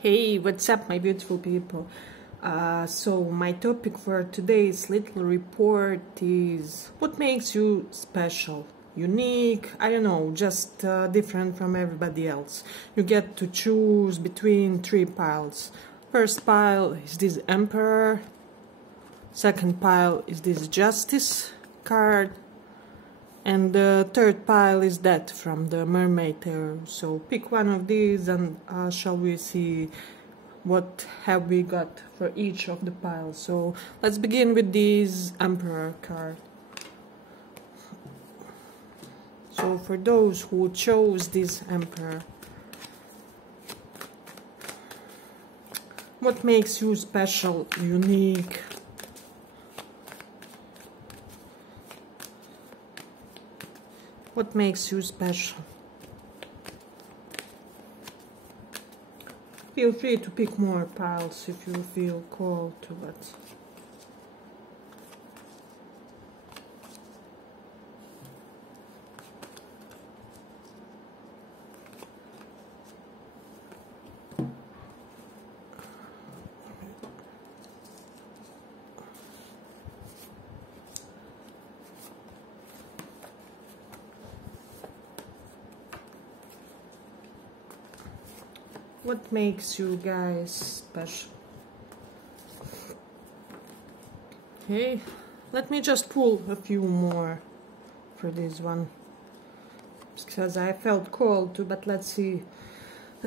Hey, what's up, my beautiful people? So my topic for today's little report is what makes you special, unique, I don't know, just different from everybody else. You get to choose between three piles. First pile is this Emperor, second pile is this Justice card, and the third pile is that from the Mermaid Tarot. So pick one of these and shall we see what have we got for each of the piles. So let's begin with this Emperor card. So for those who chose this Emperor, what makes you special, unique? What makes you special? Feel free to pick more piles if you feel called to, but what makes you guys special? Okay, let me just pull a few more for this one because I felt called to, but let's see.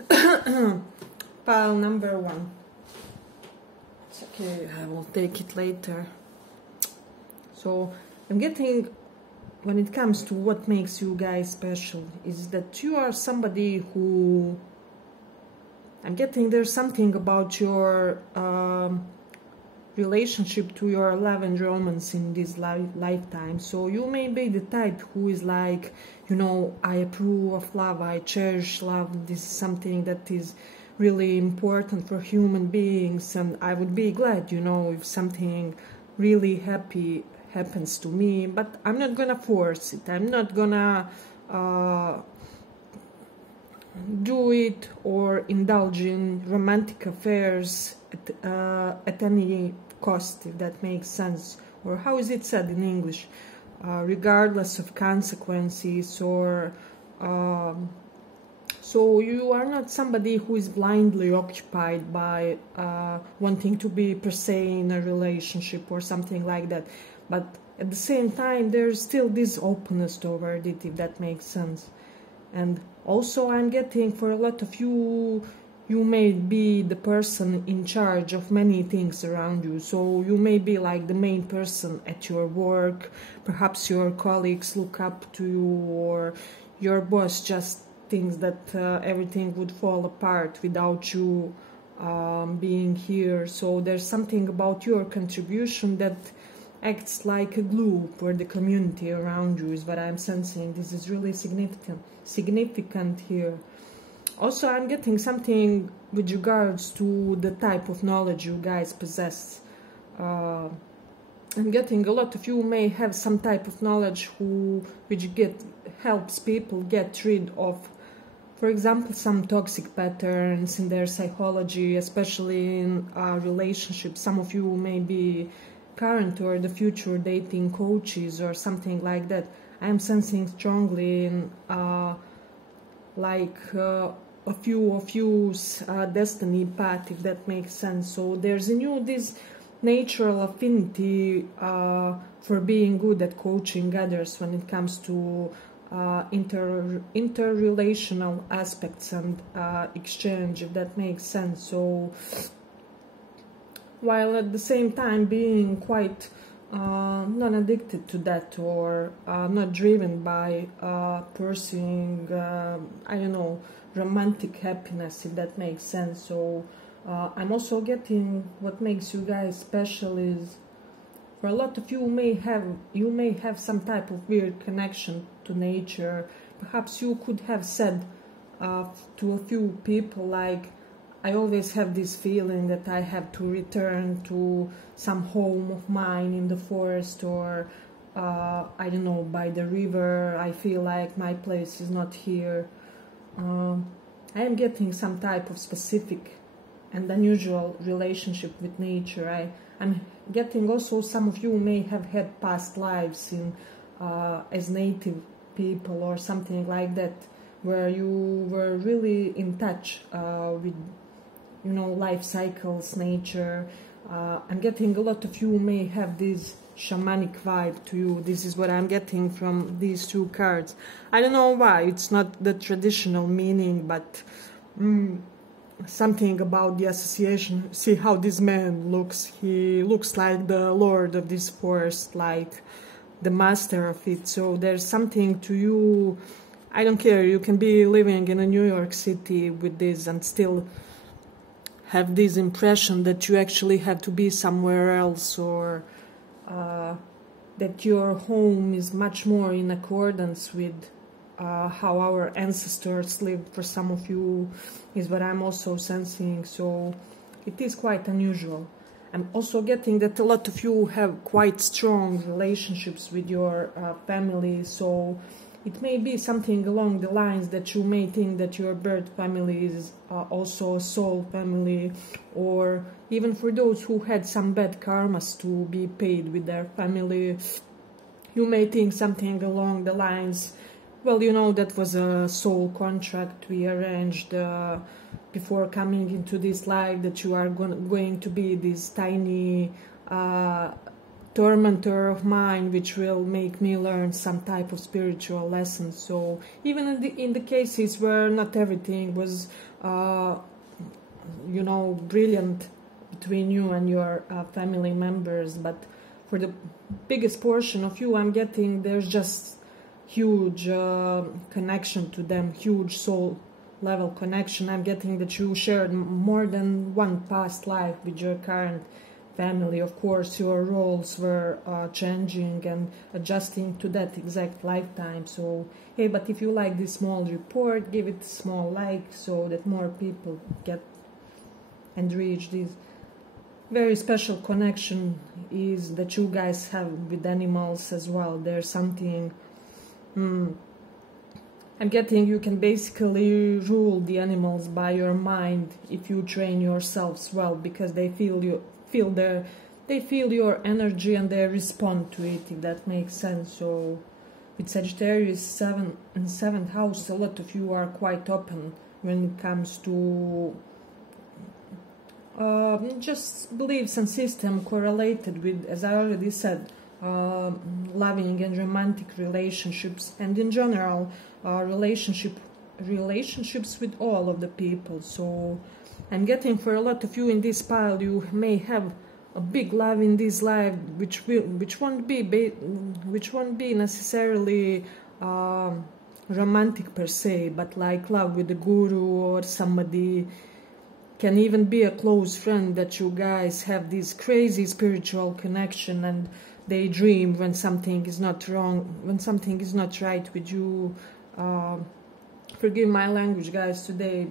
Pile number one. It's okay, I will take it later. So I'm getting, when it comes to what makes you guys special, is that you are somebody who, I'm getting there's something about your relationship to your love and romance in this lifetime. So you may be the type who is like, you know, I approve of love, I cherish love, this is something that is really important for human beings, and I would be glad, you know, if something really happy happens to me, but I'm not gonna force it, I'm not gonna do it or indulge in romantic affairs at any cost, if that makes sense. Or how is it said in English? Regardless of consequences, or so you are not somebody who is blindly occupied by wanting to be per se in a relationship or something like that, but at the same time there's still this openness toward it, if that makes sense. And also I'm getting for a lot of you, you may be the person in charge of many things around you. So you may be like the main person at your work, perhaps your colleagues look up to you, or your boss just thinks that everything would fall apart without you being here. So there's something about your contribution that acts like a glue for the community around you, is what I'm sensing. This is really significant here. Also, I'm getting something with regards to the type of knowledge you guys possess. I'm getting a lot of you may have some type of knowledge which helps people get rid of, for example, some toxic patterns in their psychology, especially in relationships. Some of you may be current or the future dating coaches or something like that. I'm sensing strongly in a few of you's destiny path, if that makes sense. So there's in you this natural affinity for being good at coaching others when it comes to interrelational aspects and exchange, if that makes sense. So while at the same time being quite non-addicted to that, or not driven by pursuing, I don't know, romantic happiness, if that makes sense. So I'm also getting what makes you guys special is, for a lot of you may have some type of weird connection to nature. Perhaps you could have said to a few people like, I always have this feeling that I have to return to some home of mine in the forest, or I don't know, by the river. I feel like my place is not here. I am getting some type of specific and unusual relationship with nature. I'm getting also some of you may have had past lives in as native people or something like that, where you were really in touch with, you know, life cycles, nature. I'm getting a lot of you may have this shamanic vibe to you. This is what I'm getting from these two cards. I don't know why, it's not the traditional meaning, but something about the association. See how this man looks. He looks like the lord of this forest, like the master of it. So there's something to you. I don't care, you can be living in a New York City with this and still have this impression that you actually have to be somewhere else, or that your home is much more in accordance with how our ancestors lived. For some of you is what I'm also sensing, so it is quite unusual. I'm also getting that a lot of you have quite strong relationships with your family, so it may be something along the lines that you may think that your birth family is also a soul family, or even for those who had some bad karmas to be paid with their family, you may think something along the lines, well, you know, that was a soul contract we arranged before coming into this life, that you are going to be this tiny tormentor of mine, which will make me learn some type of spiritual lesson. So even in the cases where not everything was, you know, brilliant between you and your family members, but for the biggest portion of you, I'm getting there's just huge connection to them, huge soul level connection. I'm getting that you shared more than one past life with your current family. Of course, your roles were changing and adjusting to that exact lifetime. So, hey, but if you like this small report, give it a small like so that more people get and reach this very special connection is that you guys have with animals as well. There's something I'm getting you can basically rule the animals by your mind if you train yourselves well, because they feel your energy and they respond to it, if that makes sense. So with Sagittarius 7 and 7th house, a lot of you are quite open when it comes to just beliefs and system correlated with, as I already said, loving and romantic relationships, and in general relationships with all of the people. So I'm getting for a lot of you in this pile, you may have a big love in this life, which won't be necessarily romantic per se, but like love with a guru or somebody. Can even be a close friend that you guys have this crazy spiritual connection, and they dream when something is not wrong, when something is not right with you. Forgive my language, guys, today.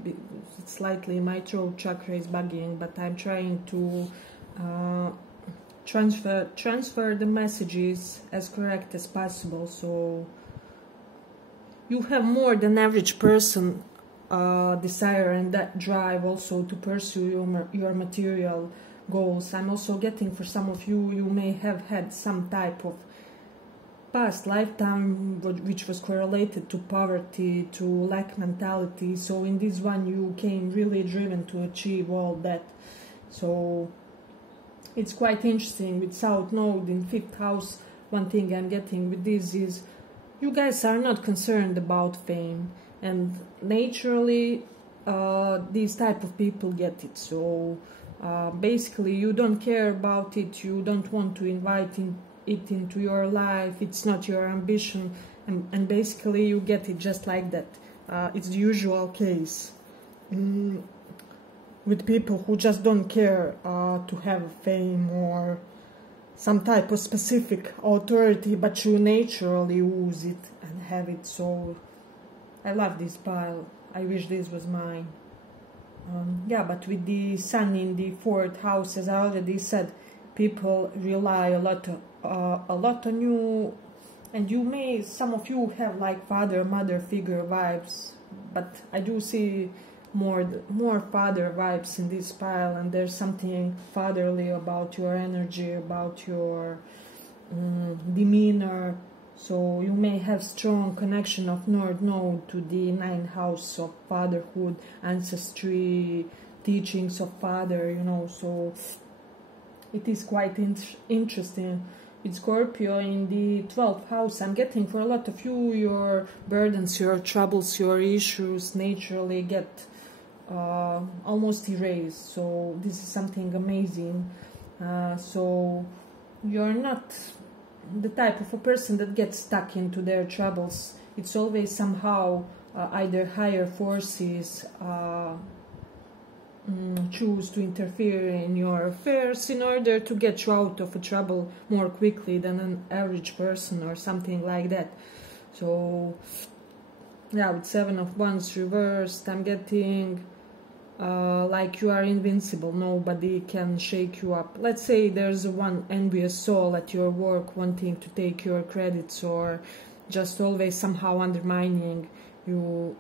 It's slightly my throat chakra is bugging, but I'm trying to transfer the messages as correct as possible. So you have more than average person desire and that drive also to pursue your material goals. I'm also getting for some of you, you may have had some type of past lifetime which was correlated to poverty, to lack mentality. So in this one you came really driven to achieve all that. So it's quite interesting with South Node in 5th house. One thing I'm getting with this is you guys are not concerned about fame, and naturally these type of people get it. So basically you don't care about it, you don't want to invite it into your life, it's not your ambition, and basically you get it just like that. It's the usual case with people who just don't care to have fame or some type of specific authority, but you naturally use it and have it. So I love this pile. I wish this was mine. Yeah, but with the sun in the 4th house, as I already said, people rely a lot on you, and you may, some of you have like father, mother figure vibes, but I do see more father vibes in this pile, and there's something fatherly about your energy, about your demeanor. So you may have strong connection of North Node to the ninth house of fatherhood, ancestry, teachings of father, you know. So it is quite interesting. With Scorpio in the 12th house, I'm getting for a lot of you, your burdens, your troubles, your issues naturally get almost erased. So this is something amazing. So you're not the type of a person that gets stuck into their troubles. It's always somehow either higher forces choose to interfere in your affairs in order to get you out of a trouble more quickly than an average person or something like that. So yeah, with Seven of Wands reversed, I'm getting like you are invincible, nobody can shake you up. Let's say there's one envious soul at your work wanting to take your credits or just always somehow undermining you.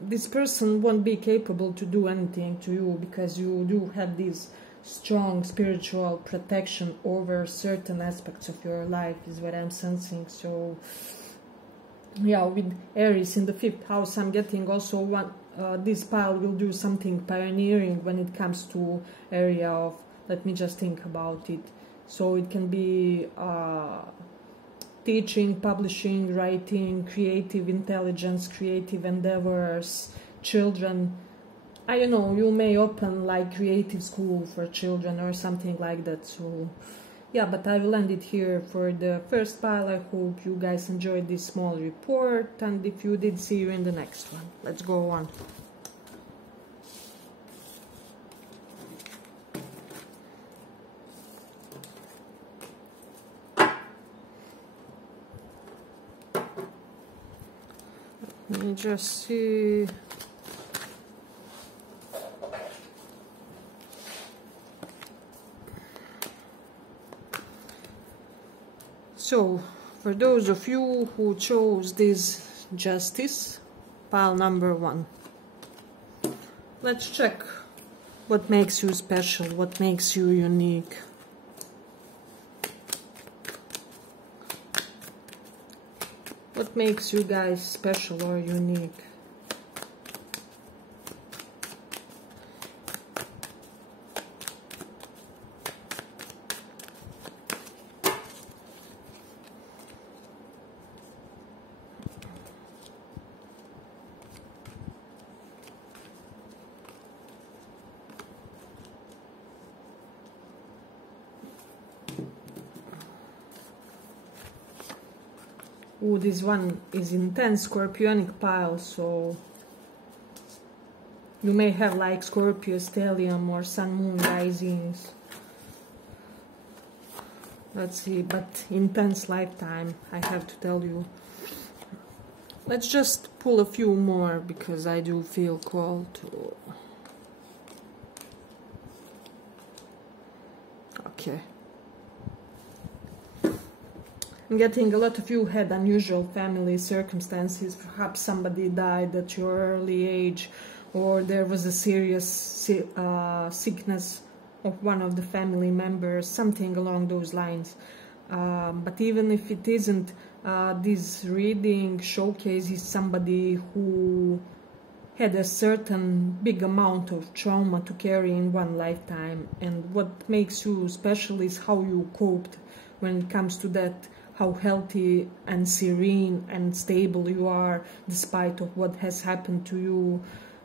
This person won't be capable to do anything to you because you do have this strong spiritual protection over certain aspects of your life, is what I'm sensing. So yeah, with Aries in the 5th house, I'm getting also one. This pile will do something pioneering when it comes to area of, let me just think about it. So it can be teaching, publishing, writing, creative intelligence, creative endeavors, children. I don't know, you may open like creative school for children or something like that. So yeah, but I will end it here for the first pile. I hope you guys enjoyed this small report, and if you did, see you in the next one. Let's go on. Let me just see. So, for those of you who chose this Justice, pile number 1, let's check what makes you special, what makes you unique. What makes you guys special or unique? Ooh, this one is intense Scorpionic pile, so you may have like Scorpio, stellium, or Sun, Moon risings. Let's see, but intense lifetime, I have to tell you. Let's just pull a few more because I do feel called to. Okay. I'm getting a lot of you had unusual family circumstances. Perhaps somebody died at your early age, or there was a serious sickness of one of the family members, something along those lines. But even if it isn't, this reading showcases somebody who had a certain big amount of trauma to carry in one lifetime. And what makes you special is how you coped when it comes to that, how healthy and serene and stable you are despite of what has happened to you.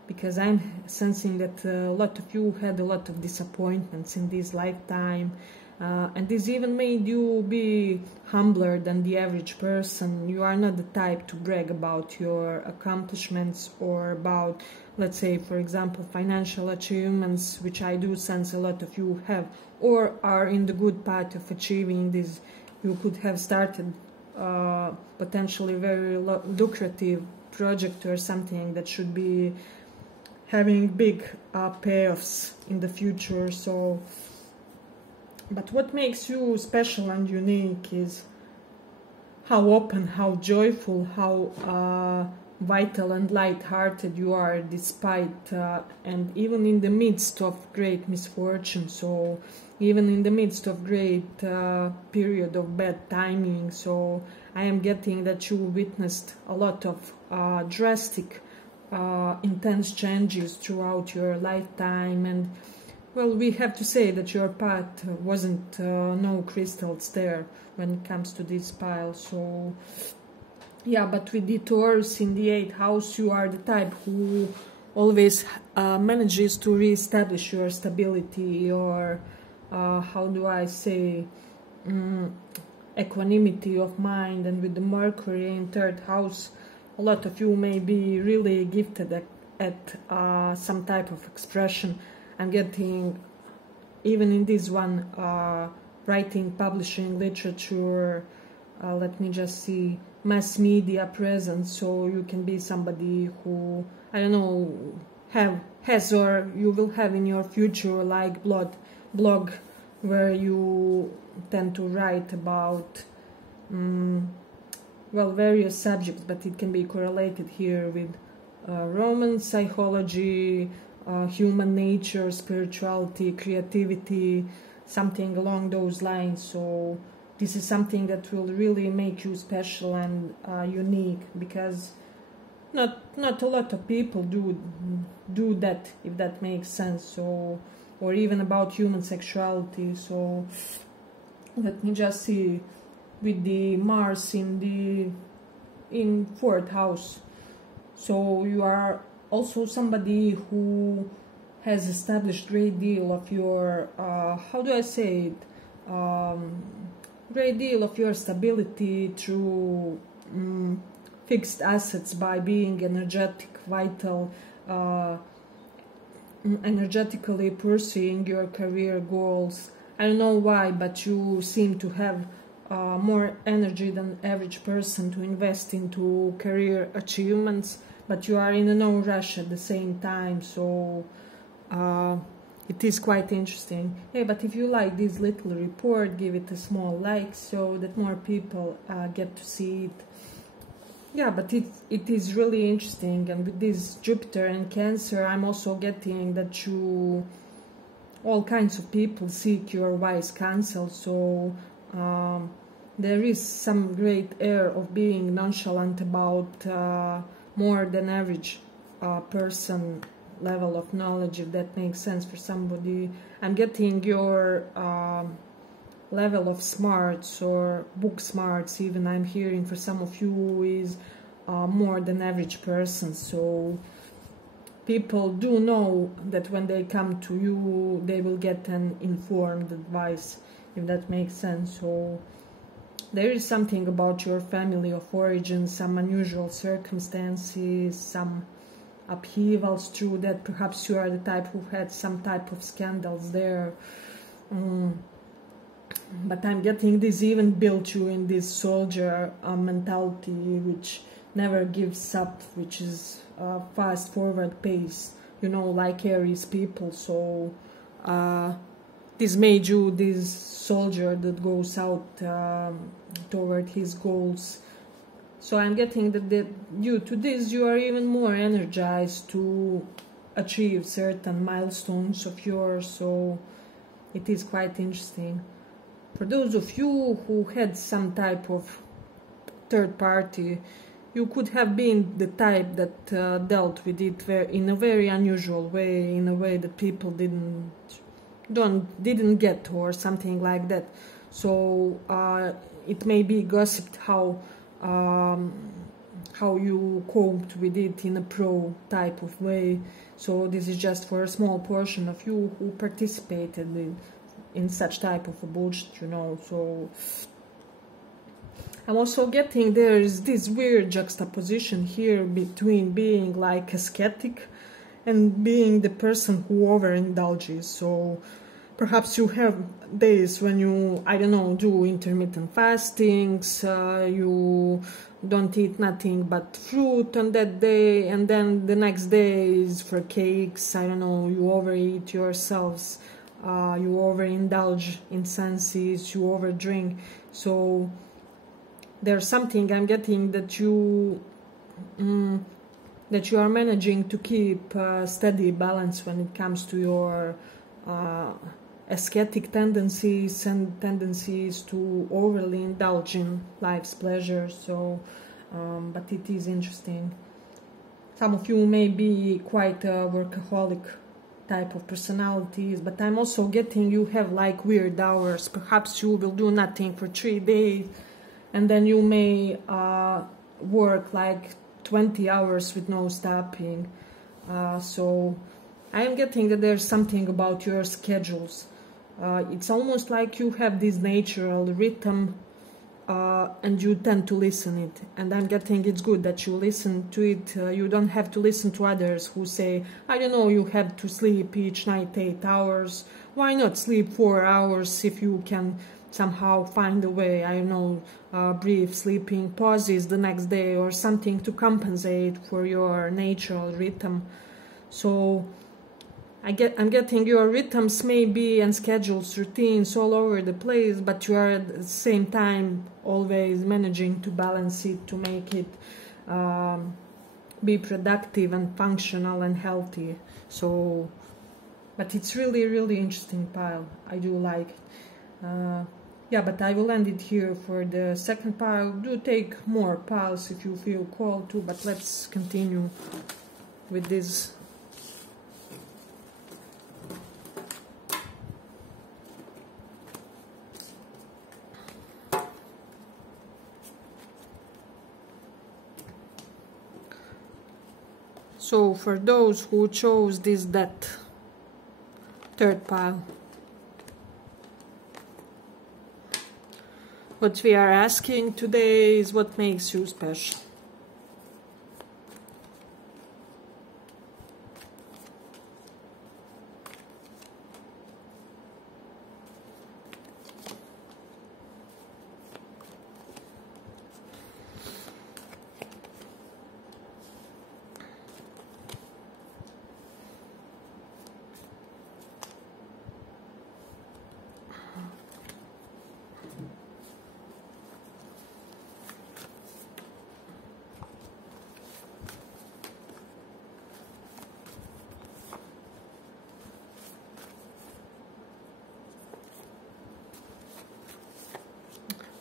Because I'm sensing that a lot of you had a lot of disappointments in this lifetime, and this even made you be humbler than the average person. You are not the type to brag about your accomplishments or about, let's say, for example, financial achievements, which I do sense a lot of you have, or are in the good path of achieving this. You could have started potentially very lucrative project or something that should be having big payoffs in the future. So, but what makes you special and unique is how open, how joyful, how vital and light-hearted you are, despite and even in the midst of great misfortune. So even in the midst of great period of bad timing. So I am getting that you witnessed a lot of drastic, intense changes throughout your lifetime. And well, we have to say that your path wasn't no crystal stair when it comes to this pile. So yeah, but with the Taurus in the 8th house, you are the type who always manages to reestablish your stability, or how do I say, equanimity of mind. And with the Mercury in 3rd house, a lot of you may be really gifted at some type of expression. I'm getting, even in this one, writing, publishing, literature, let me just see, mass media presence. So you can be somebody who, I don't know, has or you will have in your future like blog where you tend to write about well, various subjects, but it can be correlated here with Roman psychology, human nature, spirituality, creativity, something along those lines. So this is something that will really make you special and unique, because not a lot of people do that, if that makes sense. So, or even about human sexuality. So let me just see, with the Mars in 4th house. So you are also somebody who has established great deal of your how do I say it, great deal of your stability through fixed assets, by being energetic, vital, energetically pursuing your career goals. I don't know why, but you seem to have more energy than average person to invest into career achievements, but you are in no rush at the same time. So it is quite interesting. Hey, but if you like this little report, give it a small like so that more people get to see it. Yeah, but it is really interesting. And with this Jupiter and Cancer, I'm also getting that all kinds of people seek your wise counsel. So there is some great air of being nonchalant about more than average person level of knowledge, if that makes sense for somebody. I'm getting your level of smarts or book smarts, even I'm hearing for some of you, is more than average person. So people do know that when they come to you, they will get an informed advice, if that makes sense. So there is something about your family of origin, some unusual circumstances, some upheavals through that. Perhaps you are the type who had some type of scandals there. But I'm getting this even built you in this soldier mentality, which never gives up, which is fast forward pace, you know, like Aries people. So this made you this soldier that goes out toward his goals. So I'm getting that due to this, you are even more energized to achieve certain milestones of yours. So it is quite interesting. For those of you who had some type of third party, you could have been the type that dealt with it in a very unusual way, in a way that people didn't get, or something like that. So it may be gossiped how you coped with it in a pro type of way. So this is just for a small portion of you who participated in such type of a bullshit, you know. So I'm also getting there's this weird juxtaposition here between being like ascetic and being the person who overindulges. So perhaps you have days when you, I don't know, do intermittent fastings, you don't eat nothing but fruit on that day, and then the next day is for cakes, I don't know, you overeat yourselves, you overindulge in senses, you overdrink. So there's something I'm getting that you that you are managing to keep steady balance when it comes to your ascetic tendencies and tendencies to overly indulge in life's pleasures. So, but it is interesting. Some of you may be quite a workaholic type of personalities, but I'm also getting you have like weird hours. Perhaps you will do nothing for 3 days, and then you may work like 20 hours with no stopping. So I am getting that there's something about your schedules. It's almost like you have this natural rhythm, and you tend to listen it. And I'm getting it's good that you listen to it. You don't have to listen to others who say, I don't know, you have to sleep each night 8 hours. Why not sleep 4 hours if you can somehow find a way, I don't know, brief sleeping pauses the next day or something to compensate for your natural rhythm. So I'm getting your rhythms maybe and schedules, routines all over the place, but you are at the same time always managing to balance it, to make it be productive and functional and healthy. So, but it's really, really interesting pile. I do like it. Yeah, but I will end it here for the second pile. Do take more piles if you feel called to, but let's continue with this. So for those who chose this death, third pile, what we are asking today is what makes you special.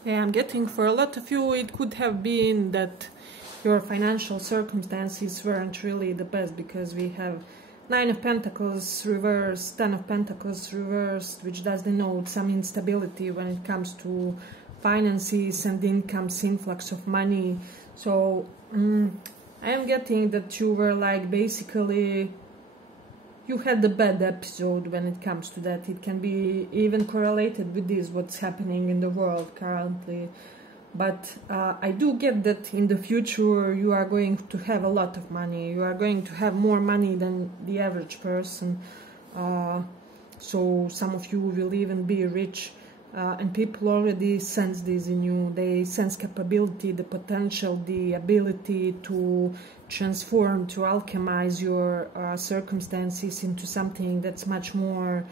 Yeah, I'm getting for a lot of you it could have been that your financial circumstances weren't really the best, because we have 9 of Pentacles reversed, 10 of Pentacles reversed, which does denote some instability when it comes to finances and incomes, influx of money. So I am getting that you were like basically you had a bad episode when it comes to that. It can be even correlated with this, what's happening in the world currently. But I do get that in the future you are going to have a lot of money. You are going to have more money than the average person. So some of you will even be rich. And people already sense this in you. They sense capability, the potential, the ability to transform, to alchemize your circumstances into something that's much more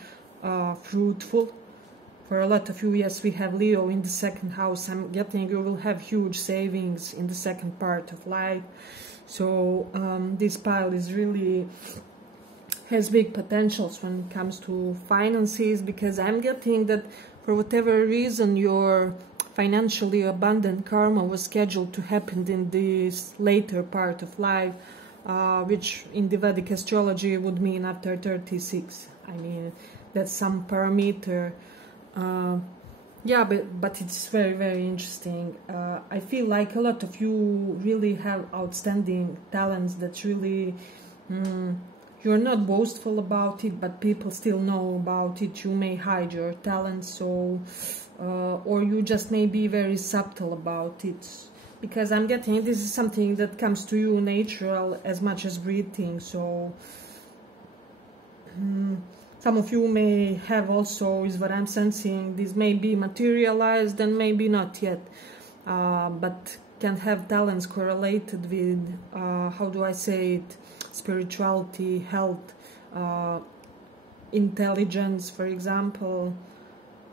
fruitful. For a lot of you, yes, we have Leo in the second house. I'm getting you will have huge savings in the second part of life. So this pile is really has big potentials when it comes to finances, because I'm getting that for whatever reason your financially abundant karma was scheduled to happen in this later part of life, which in the Vedic astrology would mean after 36. I mean, that's some parameter. Yeah, but it's very, very interesting. I feel like a lot of you really have outstanding talents that really you're not boastful about it, but people still know about it. You may hide your talents, so or you just may be very subtle about it, because I'm getting this is something that comes to you natural as much as breathing. So some of you may have also, is what I'm sensing, this may be materialized and maybe not yet, but can have talents correlated with, how do I say it, spirituality, health, intelligence, for example.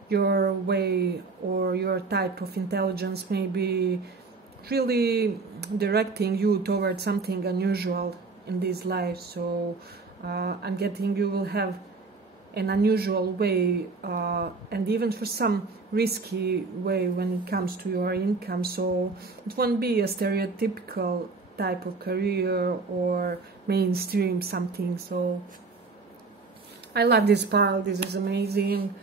Your way or your type of intelligence may be really directing you towards something unusual in this life. So I'm getting you will have an unusual way, and even for some risky way when it comes to your income. So it won't be a stereotypical type of career or mainstream something. So I love this pile. This is amazing.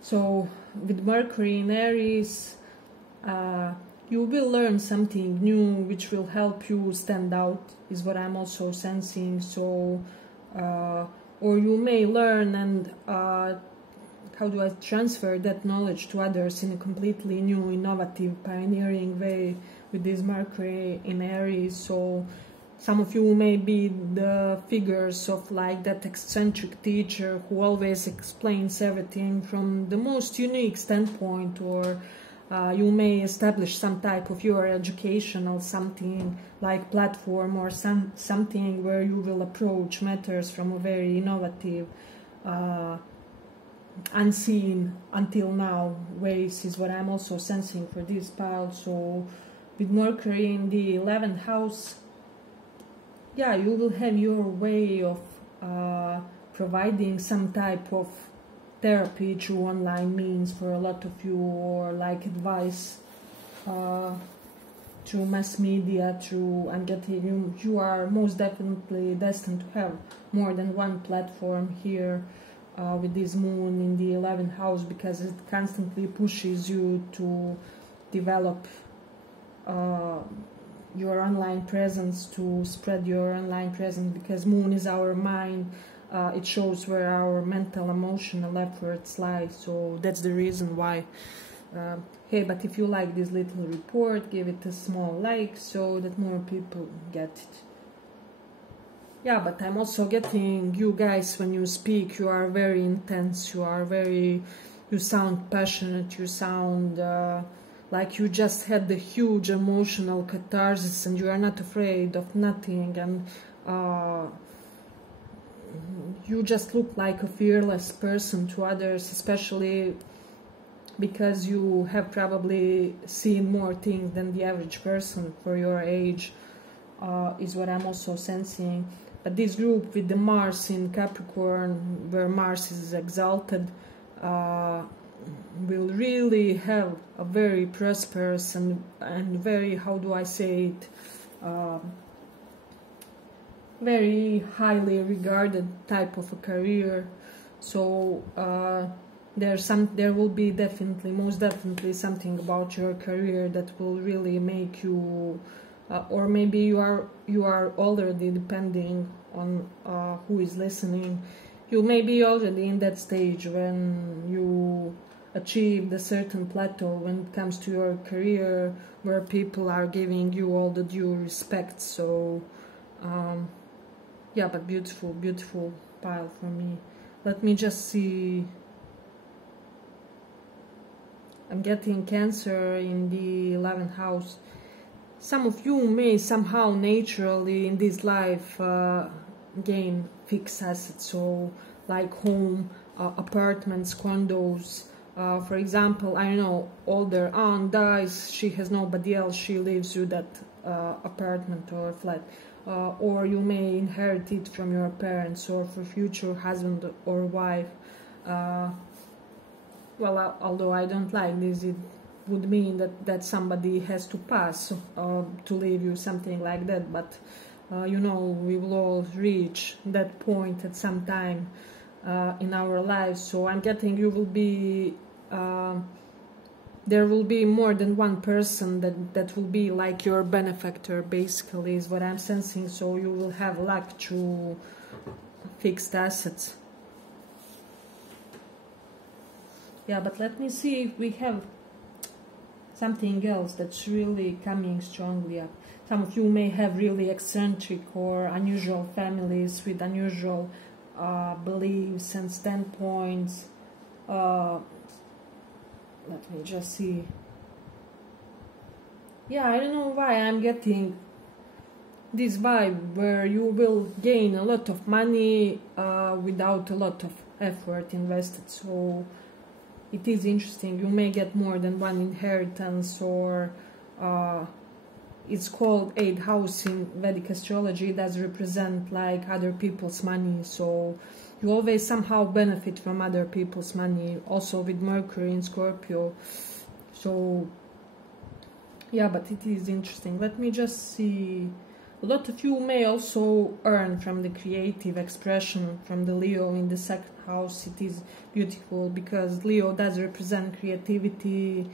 So with Mercury in Aries, you will learn something new which will help you stand out, is what I'm also sensing. So or you may learn and how do I transfer that knowledge to others in a completely new, innovative, pioneering way with this Mercury in Aries. So some of you may be the figures of like that eccentric teacher who always explains everything from the most unique standpoint, or you may establish some type of your educational something like platform, or something where you will approach matters from a very innovative, unseen until now ways, is what I'm also sensing for this pile. So with Mercury in the 11th house, yeah, you will have your way of providing some type of therapy through online means for a lot of you, or like advice through mass media, through, I'm getting you are most definitely destined to have more than one platform here with this moon in the 11th house, because it constantly pushes you to develop your online presence, to spread your online presence, because moon is our mind. It shows where our mental, emotional efforts lie. So that's the reason why. Hey, but if you like this little report, give it a small like so that more people get it. Yeah, but I'm also getting you guys, when you speak, you are very intense, you sound passionate, you sound like you just had the huge emotional catharsis, and you are not afraid of nothing, and you just look like a fearless person to others, especially because you have probably seen more things than the average person for your age, is what I'm also sensing. But this group with the Mars in Capricorn, where Mars is exalted, will really have a very prosperous and very, how do I say it, very highly regarded type of a career. So there will be most definitely something about your career that will really make you, or maybe you are already, depending on who is listening, you may be already in that stage when you achieved a certain plateau when it comes to your career, where people are giving you all the due respect. So yeah, but beautiful, beautiful pile for me. Let me just see. I'm getting Cancer in the 11th house. Some of you may somehow naturally in this life gain fixed assets, so like home, apartments, condos. For example, I don't know, older aunt dies, she has nobody else, she lives with that apartment or flat. Or you may inherit it from your parents, or for future husband or wife. Well, although I don't like this, it would mean that somebody has to pass to leave you something like that. But you know, we will all reach that point at some time in our lives. So I'm getting you will be there will be more than one person that will be like your benefactor, basically, is what I'm sensing. So you will have luck through fixed assets. Yeah, but let me see if we have something else that's really coming strongly up. Some of you may have really eccentric or unusual families with unusual beliefs and standpoints. Let me just see. Yeah, I don't know why I'm getting this vibe where you will gain a lot of money without a lot of effort invested. So it is interesting. You may get more than one inheritance, or it's called 8th house in Vedic astrology. It does represent like other people's money, so you always somehow benefit from other people's money, also with Mercury in Scorpio. So yeah, but it is interesting. Let me just see. A lot of you may also earn from the creative expression from the Leo in the 2nd house. It is beautiful because Leo does represent creativity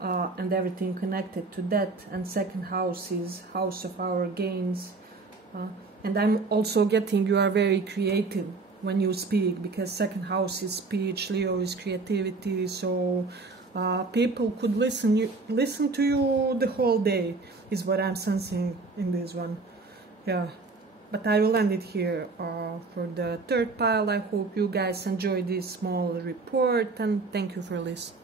and everything connected to that, and 2nd house is house of our gains. And I'm also getting you are very creative when you speak, because 2nd house is speech, Leo is creativity, so people could listen to you the whole day, is what I'm sensing in this one. Yeah, but I will end it here for the 3rd pile. I hope you guys enjoyed this small report, and thank you for listening.